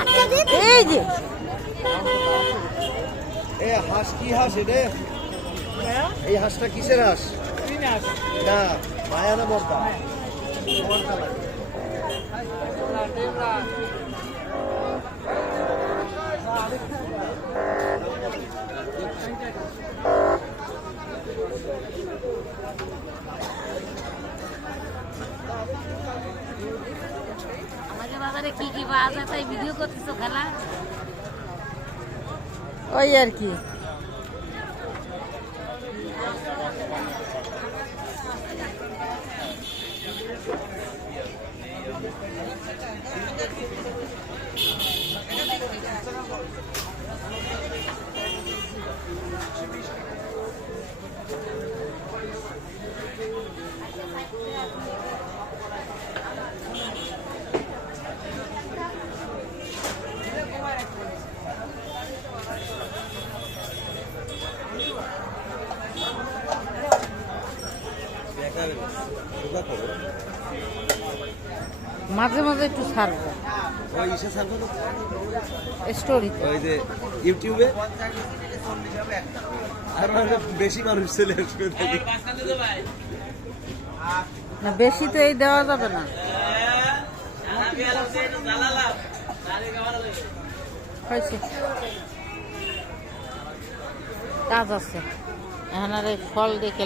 এই যে এই হাঁস কি হাঁস এটা? এই হাঁসটা কিসের হাঁস? না মায়া না বর্তা? বর্তা লাগে। আমাদের বাজারে কি কি পাওয়া যায় তাই ভিডিও করতেছো খালা? ওই আর কি মাঝে মাঝে একটু ছাড়বো ওই ইসে ছাড়বো না? স্টোরি ওই যে ইউটিউবে আর বেশি মানুষ চলে আসবে না, বেশি তো এই দেওয়া যাবে না। হয়েছে, কাজ আছে এখন আর এই ফল দেখে